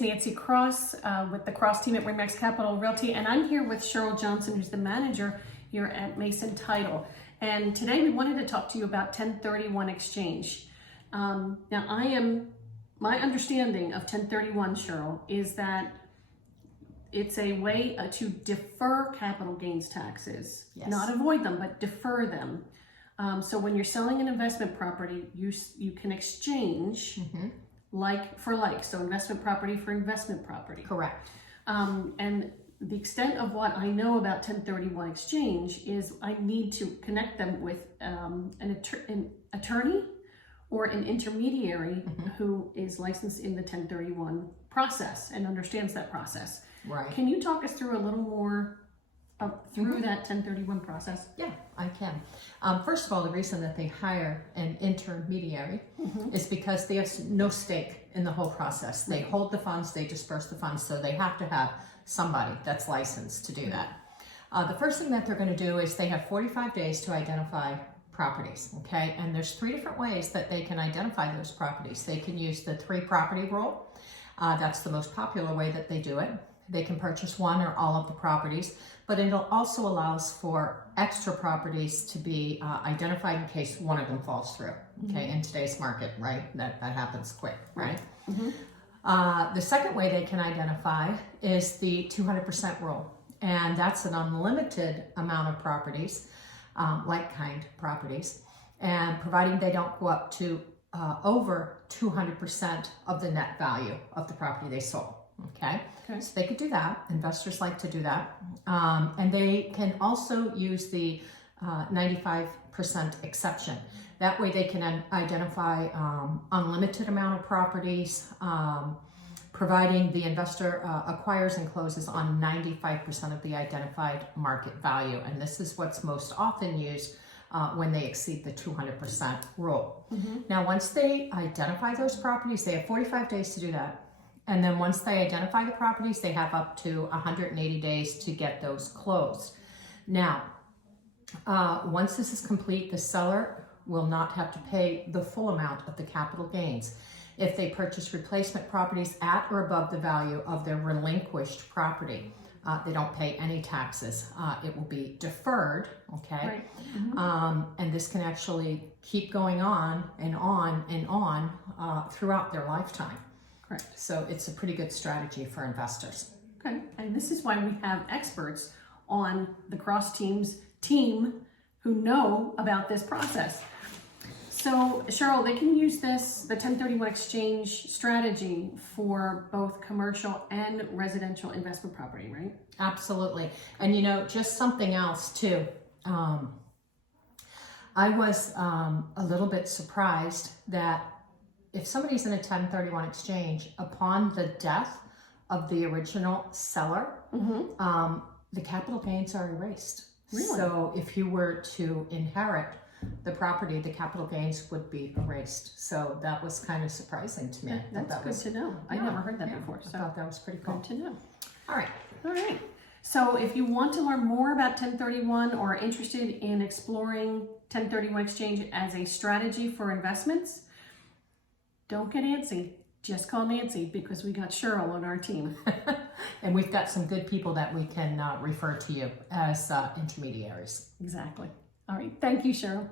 it's Nancy Cross with the Cross team at Remax Capital Realty, and I'm here with Cheryl Johnson, who's the manager here at Mason Title. And today we wanted to talk to you about 1031 exchange. Now, my understanding of 1031, Cheryl, is that it's a way to defer capital gains taxes, Yes. not avoid them, but defer them. So when you're selling an investment property, you can exchange like for like, so investment property for investment property. Correct. And the extent of what I know about 1031 exchange is I need to connect them with an attorney or an intermediary who is licensed in the 1031 process and understands that process. Right. Can you talk us through a little more through that 1031 process? Yeah, I can. First of all, the reason that they hire an intermediary is because they have no stake in the whole process. They hold the funds, they disperse the funds, so they have to have somebody that's licensed to do that. The first thing that they're going to do is they have 45 days to identify properties, okay? And there's 3 different ways that they can identify those properties. They can use the 3 property rule. That's the most popular way that they do it. They can purchase one or all of the properties, but it also allows for extra properties to be identified in case one of them falls through, okay? In today's market, right? That happens quick, right? The second way they can identify is the 200% rule, and that's an unlimited amount of properties, like-kind properties, and providing they don't go up to over 200% of the net value of the property they sold. Okay, so they could do that. Investors like to do that. And they can also use the 95% exception. That way they can identify unlimited amount of properties, providing the investor acquires and closes on 95% of the identified market value. And this is what's most often used when they exceed the 200% rule. Now, once they identify those properties, they have 45 days to do that. And then once they identify the properties, they have up to 180 days to get those closed. Now, once this is complete, the seller will not have to pay the full amount of the capital gains. If they purchase replacement properties at or above the value of their relinquished property, they don't pay any taxes. It will be deferred, okay? Right. And this can actually keep going on and on and on throughout their lifetime. Correct. So it's a pretty good strategy for investors. Okay, and this is why we have experts on the Cross team who know about this process. So Cheryl, they can use this, the 1031 exchange strategy, for both commercial and residential investment property, right? Absolutely. And you know, just something else too. I was a little bit surprised that if somebody's in a 1031 exchange, upon the death of the original seller, the capital gains are erased. Really? So if you were to inherit the property, the capital gains would be erased. So that was kind of surprising to me. That's good to know. I never heard that before. So I thought that was pretty cool. Good to know. All right. All right. So if you want to learn more about 1031 or are interested in exploring 1031 exchange as a strategy for investments, don't get antsy. Just call Nancy, because we got Cheryl on our team. And we've got some good people that we can refer to you as intermediaries. Exactly. All right. Thank you, Cheryl.